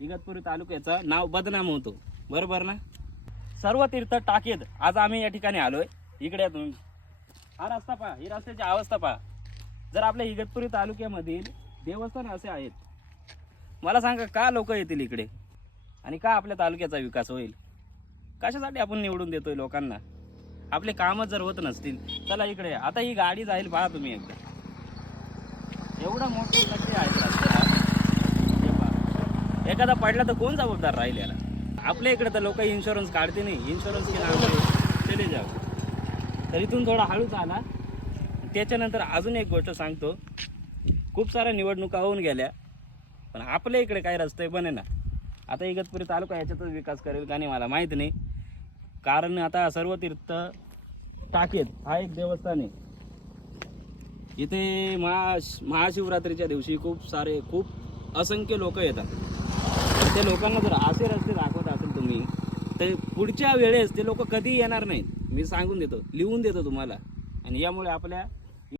इगतपुरी तालुक्याचं नाव बदनाम होतो, बरोबर ना? सर्व तीर्थ टाकेत आज आम्ही या ठिकाणी आलोय. इकडे या तुम्ही, हा रस्ता पहा, ही रस्त्याची अवस्था पहा. जर आपल्या इगतपुरी तालुक्यामधील देवस्थान असे आहेत, मला सांगा का लोक येतील इकडे आणि का आपल्या तालुक्याचा विकास होईल? कशासाठी आपण निवडून देतोय लोकांना? आपले कामच जर होत नसतील. चला इकडे, आता ही गाडी जाईल पहा तुम्ही एकदा. एवढा मोठे नक्की आहे रस्त्याला, हे पहा. एखादा पडला तर कोण जबाबदार राहील याला? आपल्या इकडे तर लोक इन्शुरन्स काढते नाही, इन्शुरन्स के नाम पे चले जाऊ. तर इथून थोडा हळूच आला. त्याच्यानंतर अजून एक गोष्ट सांगतो, खूप साऱ्या निवडणुका होऊन गेल्या, पण आपल्या इकडे काही रस्ते बने ना. आता इगतपुरी तालुका याच्यातच विकास करेल का नाही मला माहीत नाही, कारण आता सर्व तीर्थ टाकेत हा एक देवस्थान आहे. इथे महाशिवरात्रीच्या दिवशी खूप असंख्य लोक येतात. त्या लोकांना जर असे रस्ते दाखवत असेल तुम्ही, तर पुढच्या वेळेस ते लोक कधी येणार नाहीत. मी सांगून देतो, लिहून देतो तुम्हाला. आणि यामुळे आपल्या